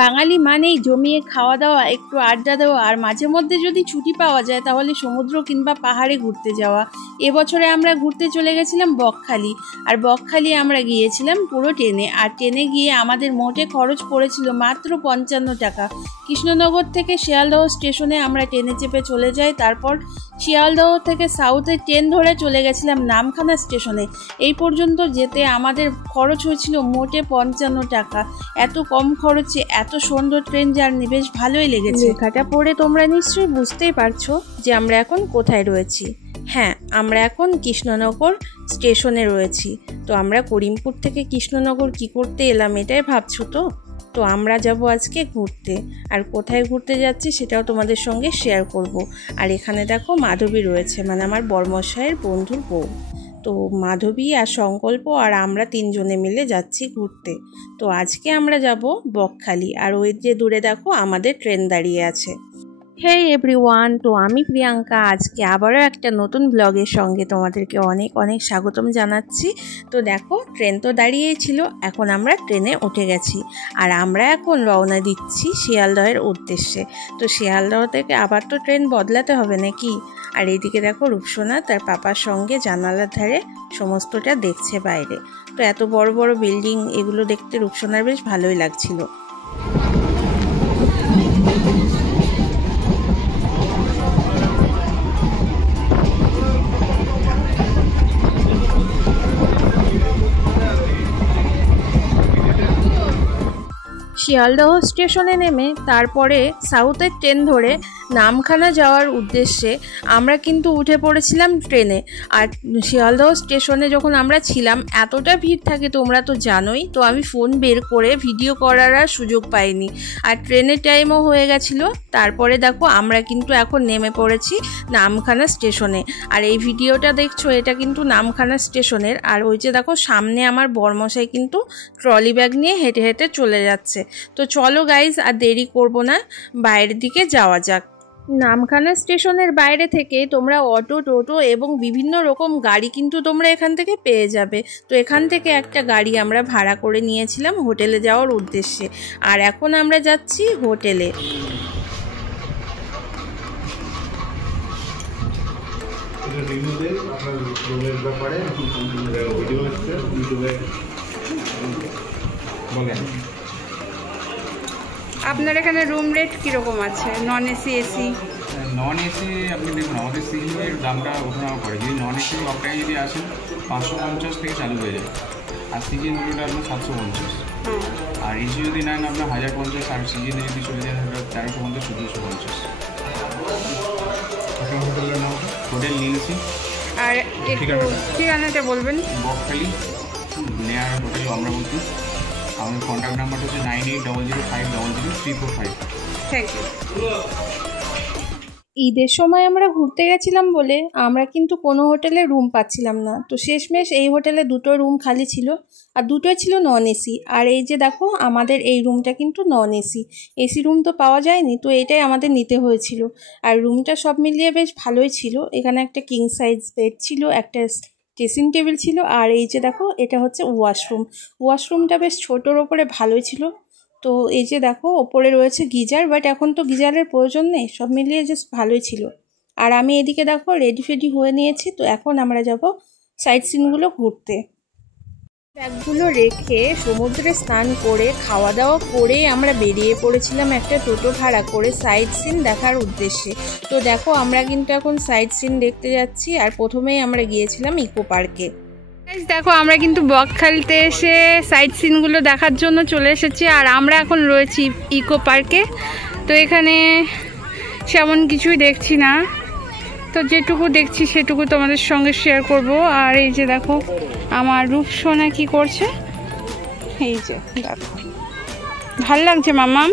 বাঙালি মানেই জমিয়ে খাওয়া দাওয়া, একটু আড্ডা দেওয়া, আর মাঝে মধ্যে যদি ছুটি পাওয়া যায় তাহলে সমুদ্র কিংবা পাহাড়ে ঘুরতে যাওয়া। এবছরে আমরা ঘুরতে চলে গেছিলাম বকখালি, আর বকখালি আমরা গিয়েছিলাম পুরো ট্রেনে। আর ট্রেনে গিয়ে আমাদের মোটে খরচ পড়েছিল মাত্র 55 টাকা। কৃষ্ণনগর থেকে শিয়ালদহ স্টেশনে আমরা ট্রেনে চেপে চলে যাই, তারপর শিয়ালদহ থেকে সাউথের ট্রেন ধরে চলে গেছিলাম নামখানা স্টেশনে। এই পর্যন্ত যেতে আমাদের খরচ হয়েছিল মোটে 55 টাকা। এত কম খরচে এত সুন্দর ট্রেন জার্নি বেশ ভালোই লেগেছে। লেখাটা পড়ে তোমরা নিশ্চয়ই বুঝতেই পারছো যে আমরা এখন কোথায় রয়েছি। হ্যাঁ, আমরা এখন কৃষ্ণনগর স্টেশনে রয়েছি। তো আমরা করিমপুর থেকে কৃষ্ণনগর কি করতে এলাম এটাই ভাবছো তো আমরা যাব আজকে ঘুরতে, আর কোথায় ঘুরতে যাচ্ছি সেটাও তোমাদের সঙ্গে শেয়ার করব। আর এখানে দেখো মাধবী রয়েছে, মানে আমার বর্মশাইয়ের বন্ধুর বউ। তো মাধবী আর সংকল্প আর আমরা 3 জনে মিলে যাচ্ছি ঘুরতে। তো আজকে আমরা যাব বকখালি, আর ওই যে দূরে দেখো আমাদের ট্রেন দাঁড়িয়ে আছে। হে এভরিওয়ান, তো আমি প্রিয়াঙ্কা আজকে আবারও একটা নতুন ব্লগের সঙ্গে তোমাদেরকে অনেক অনেক স্বাগতম জানাচ্ছি। তো দেখো ট্রেন তো দাঁড়িয়েই ছিল, এখন আমরা ট্রেনে উঠে গেছি, আর আমরা এখন রওনা দিচ্ছি শিয়ালদহের উদ্দেশ্যে। তো শিয়ালদহ থেকে আবার তো ট্রেন বদলাতে হবে নাকি। আর এইদিকে দেখো রূপসোনা তার পাপার সঙ্গে জানালার ধারে সমস্তটা দেখছে বাইরে। তো এত বড় বড় বিল্ডিং, এগুলো দেখতে রূপসোনার বেশ ভালোই লাগছিল। শিয়ালদহ স্টেশনে নেমে তারপরে সাউথের ট্রেন ধরে নামখানা যাওয়ার উদ্দেশ্যে আমরা কিন্তু উঠে পড়েছিলাম ট্রেনে। আর শিয়ালদহ স্টেশনে যখন আমরা ছিলাম এতটা ভিড় থাকে তোমরা তো জানোই। তো আমি ফোন বের করে ভিডিও করার আর সুযোগ পাইনি, আর ট্রেনের টাইমও হয়ে গেছিলো। তারপরে দেখো আমরা কিন্তু এখন নেমে পড়েছি নামখানা স্টেশনে। আর এই ভিডিওটা দেখছো এটা কিন্তু নামখানা স্টেশনের। আর ওই যে দেখো সামনে আমার বর্মশাই কিন্তু ট্রলি ব্যাগ নিয়ে হেঁটে হেঁটে চলে যাচ্ছে। তো চলো গাইজ, আর দেরি করব না, বাইরের দিকে যাওয়া যাক। নামখানা স্টেশনের বাইরে থেকে তোমরা অটো, টোটো এবং বিভিন্ন রকম গাড়ি কিন্তু তোমরা এখান থেকে পেয়ে যাবে। তো এখান থেকে একটা গাড়ি আমরা ভাড়া করে নিয়েছিলাম হোটেলে যাওয়ার উদ্দেশ্যে। আর এখন আমরা যাচ্ছি হোটেলে। আপনার এখানে রুম রেট কীরকম আছে? Non AC, AC? Non AC আপনি দেখুন আমাদের সিজনের দামটা ওঠানামা করে। যদি নন এসি অপটায় যদি আসেন 550 থেকে চালু হয়ে যায়, আর সিজন হলে আপনার 750। আর এসি যদি নেন আপনার 1050, আর সিজনে যদি চলে যান 1350, 1450। হোটেলের নাম হোটেল নীলসি। আর ঠিকানাটা বলবেন? বকখালি নেয়ার হোটেল আমরা বলছি। আমাদের কন্ট্যাক্ট নাম্বারটা হচ্ছে 9800500345। Thank you. ঈদের সময় আমরা ঘুরতে গেছিলাম বলে আমরা কিন্তু কোনো হোটেলে রুম পাচ্ছিলাম না। তো শেষমেশ এই হোটেলে 2টো রুম খালি ছিল, আর 2টোই ছিল নন এসি। আর এই যে দেখো আমাদের এই রুমটা কিন্তু নন এসি। এসি রুম তো পাওয়া যায়নি, তো এটাই আমাদের নিতে হয়েছিল। আর রুমটা সব মিলিয়ে বেশ ভালোই ছিল। এখানে একটা কিং সাইজ বেড ছিল, একটা ড্রেসিং টেবিল ছিল, আর এই যে দেখো এটা হচ্ছে ওয়াশরুমটা বেশ ছোটোর ওপরে ভালোই ছিল। তো এই যে দেখো ওপরে রয়েছে গিজার, বাট এখন তো গিজারের প্রয়োজন নেই, সব মিলিয়ে জাস্ট ভালোই ছিল। আর আমি এদিকে দেখো রেডি ফেডি হয়ে নিয়েছি। তো এখন আমরা যাব সাইট সিনগুলো ঘুরতে। ব্যাগগুলো রেখে সমুদ্রে স্নান করে খাওয়া দাওয়া করে আমরা বেরিয়ে পড়েছিলাম একটা টোটো ভাড়া করে সাইট সিন দেখার উদ্দেশ্যে। তো দেখো আমরা কিন্তু এখন সাইট সিন দেখতে যাচ্ছি। আর প্রথমেই আমরা গিয়েছিলাম ইকো পার্কে। দেখো আমরা কিন্তু বকখালিতে এসে সাইট সিনগুলো দেখার জন্য চলে এসেছি, আর আমরা এখন রয়েছি ইকো পার্কে। তো এখানে সেমন কিছুই দেখছি না, তো যেটুকু দেখছি সেটুকু তোমাদের সঙ্গে শেয়ার করব। আর এই যে দেখো আমার রূপসোনা কি করছে, এই যে দেখো ভাল লাগছে মামাম।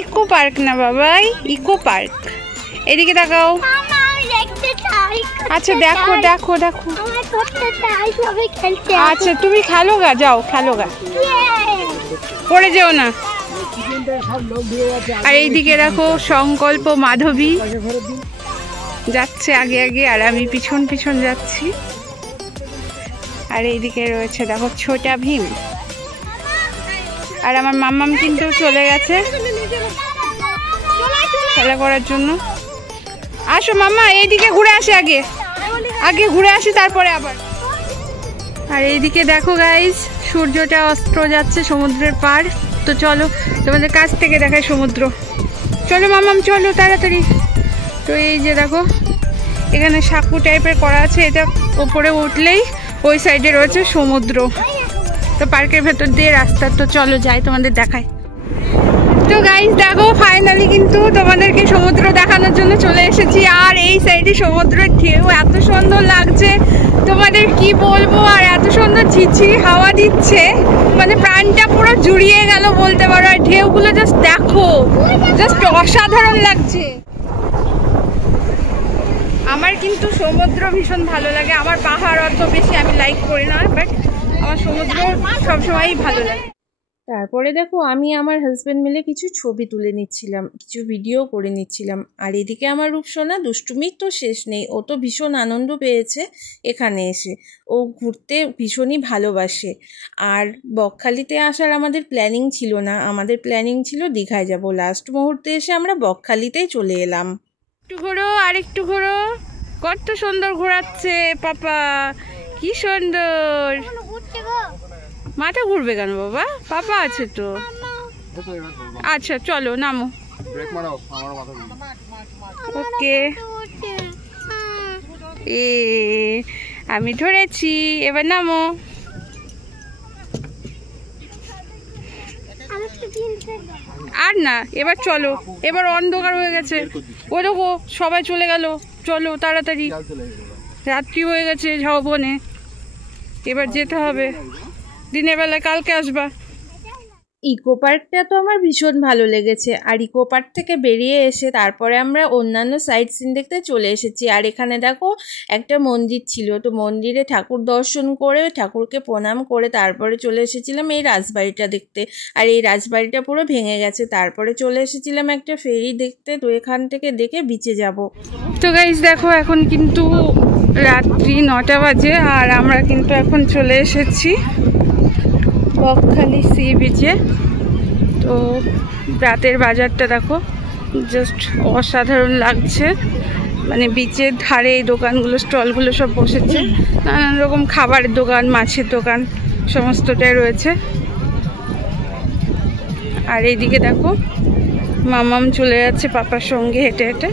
ইকো পার্ক না বাবাই, ইকো পার্ক। এদিকে দেখাও। আচ্ছা দেখো দেখো দেখো, আচ্ছা তুমি খেলো গা, যাও খেলো গা, পড়ে যেও না। আর এইদিকে দেখো সংকল্প মাধবী যাচ্ছে আগে আগে, আর আমি পিছন পিছন যাচ্ছি। আর এইদিকে রয়েছে দেখো ছোটা ভীম। আর আমার মাম্মাম কিন্তু চলে গেছে খেলা করার জন্য। আসো মাম্মা, এইদিকে ঘুরে আসি, আগে আগে ঘুরে আসি তারপরে আবার। আর এইদিকে দেখো গাইজ, সূর্যটা অস্ত যাচ্ছে সমুদ্রের পার। তো চলো তোমাদের কাছ থেকে দেখায় সমুদ্র। চলো মাম্মাম চলো তাড়াতাড়ি। তো এই যে দেখো এখানে সাঁকু টাইপের করা আছে, এটা ওপরে উঠলেই ওই সাইডে রয়েছে সমুদ্র। তো পার্কের ভেতর দিয়ে রাস্তা। তো চলো যাই তোমাদের দেখাই। তো গাইজ দেখো ফাইনালি কিন্তু তোমাদেরকে সমুদ্র দেখানোর জন্য চলে এসেছি। আর এই সাইডে সমুদ্রের ঢেউ এত সুন্দর লাগছে, তোমাদের কি বলবো। আর এত সুন্দর ঝিরঝিরি হাওয়া দিচ্ছে, মানে প্রাণটা পুরো জুড়িয়ে গেল বলতে পারো। আর ঢেউগুলো জাস্ট দেখো, জাস্ট অসাধারণ লাগছে। আমার কিন্তু সমুদ্র ভীষণ ভালো লাগে। আমার পাহাড় অত বেশি আমি লাইক করি না, বাট আমার সমুদ্র সবসময়ই ভালো লাগে। তারপরে দেখো আমি আমার হাজব্যান্ড মিলে কিছু ছবি তুলে নিচ্ছিলাম, কিছু ভিডিও করে নিচ্ছিলাম। আর এদিকে আমার রূপসোনা দুষ্টুমির তো শেষ নেই, ও তো ভীষণ আনন্দ পেয়েছে এখানে এসে। ও ঘুরতে ভীষণই ভালোবাসে। আর বকখালিতে আসার আমাদের প্ল্যানিং ছিল না, আমাদের প্ল্যানিং ছিল দীঘায় যাব। লাস্ট মুহূর্তে এসে আমরা বকখালিতেই চলে এলাম। একটু ঘোরো, আর একটু ঘোরো। কত সুন্দর ঘোরাচ্ছে পাপা, কি সুন্দর। মাথা ঘুরবে কেন বাবা, পাপা আছে তো। আচ্ছা চলো নামো। ওকে, আমি ধরেছি, এবার নামো। আর না, এবার চলো, এবার অন্ধকার হয়ে গেছে। ও দেখো সবাই চলে গেল, চলো তাড়াতাড়ি, রাত্রি হয়ে গেছে ঝাউবনে। এবার যেতে হবে, দিনের বেলায় কালকে আসবা। ইকো পার্কটা তো আমার ভীষণ ভালো লেগেছে। আর ইকো পার্ক থেকে বেরিয়ে এসে তারপরে আমরা অন্যান্য সাইট সিন দেখতে চলে এসেছি। আর এখানে দেখো একটা মন্দির ছিল, তো মন্দিরে ঠাকুর দর্শন করে ঠাকুরকে প্রণাম করে তারপরে চলে এসেছিলাম এই রাজবাড়িটা দেখতে। আর এই রাজবাড়িটা পুরো ভেঙে গেছে। তারপরে চলে এসেছিলাম একটা ফেরি দেখতে, তো এখান থেকে দেখে বিচে যাব। তো গাইস দেখো এখন কিন্তু রাত্রি 9টা বাজে, আর আমরা কিন্তু এখন চলে এসেছি বকখালি সি বিচে। তো রাতের বাজারটা দেখো, জাস্ট অসাধারণ লাগছে। মানে বিচের ধারে এই দোকানগুলো, স্টলগুলো সব বসেছে, নানান রকম খাবারের দোকান, মাছের দোকান সমস্তটাই রয়েছে। আর এইদিকে দেখো মামাম চলে যাচ্ছে পাপার সঙ্গে হেঁটে হেঁটে।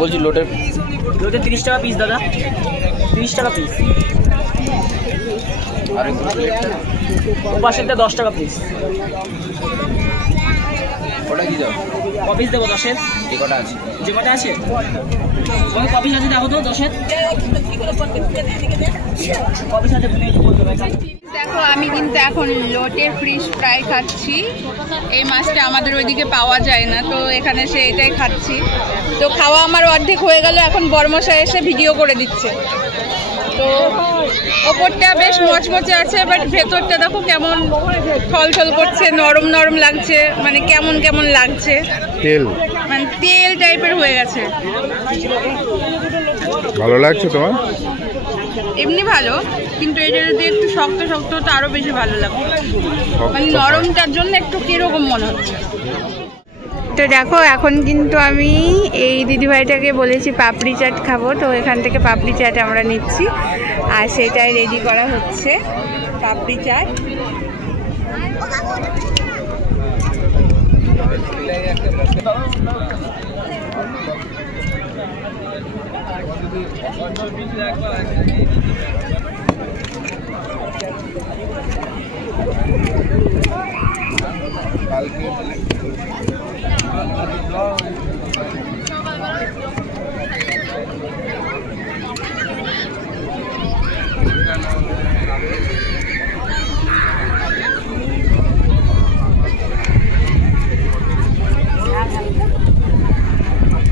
বলছি লোটে 30 টাকা পিস দাদা, 30 টাকা পিস। ও পাশেরটা 10 টাকা পিস। ওটা কি দাও? কপিস দেবো 10-এর। যে কটা আছে, যে কটা আছে ওই কপিস আছে, দেখো তো 10-এর কপিস আছে। দেখো আমি কিন্তু এখন লোটে ফিশ ফ্রাই খাচ্ছি। এই মাছটা আমাদের ওইদিকে পাওয়া যায় না, তো এখানে সে এটাই খাচ্ছি। তো খাওয়া আমার অর্ধেক হয়ে গেল, এখন বর্মশাই এসে ভিডিও করে দিচ্ছে। তো ওপরটা বেশ মচমচে আছে, বাট ভেতরটা দেখো কেমন থলথল করছে, নরম নরম লাগছে, মানে কেমন কেমন লাগছে, তেল, মানে তেল টাইপের হয়ে গেছে। ভালো লাগছে তোমার? এমনি ভালো, কিন্তু এটা যদি একটু শক্ত শক্ত হতো আরো বেশি ভালো লাগতো। মানে নরমটার জন্য একটু কিরকম মনে হচ্ছে। তো দেখো এখন কিন্তু আমি এই দিদিভাইটাকে বলেছি পাপড়ি চাট খাবো, তো এখান থেকে পাপড়ি চাট আমরা নিচ্ছি। আর সেটাই রেডি করা হচ্ছে, পাপড়ি চাট।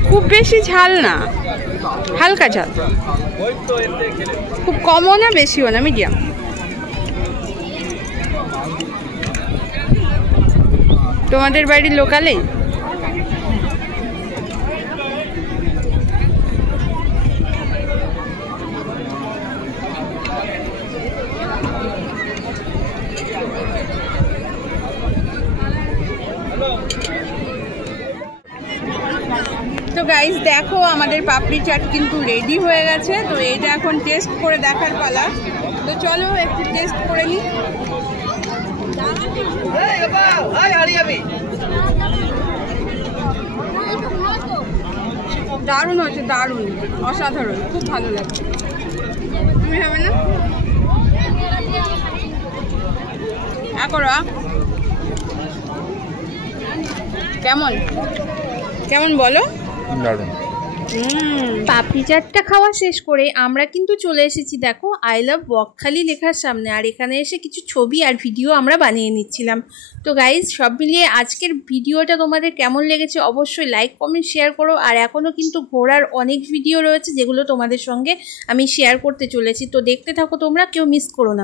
খুব বেশি ঝাল না, হালকা ঝাল, খুব কমও না বেশিও না, মিডিয়াম। তোমাদের বাড়ির লোকালেই তো গাইস দেখো আমাদের পাপড়ি চাট কিন্তু রেডি হয়ে গেছে। তো এটা এখন টেস্ট করে দেখার পালা। তো চলো একটু টেস্ট করে নিই। দারুণ হয়েছে, দারুণ, অসাধারণ, খুব ভালো লাগছে। তুমি হবে না কেমন কেমন বলো? দারুণ। পাপড়ি চাটটা খাওয়া শেষ করে আমরা কিন্তু চলে এসেছি দেখো আই লাভ বকখালি লেখার সামনে। আর এখানে এসে কিছু ছবি আর ভিডিও আমরা বানিয়ে নিচ্ছিলাম। তো গাইজ সব মিলিয়ে আজকের ভিডিওটা তোমাদের কেমন লেগেছে অবশ্যই লাইক কমেন্ট শেয়ার করো। আর এখনও কিন্তু ঘোরার অনেক ভিডিও রয়েছে যেগুলো তোমাদের সঙ্গে আমি শেয়ার করতে চলেছি। তো দেখতে থাকো তোমরা, কেউ মিস করো না।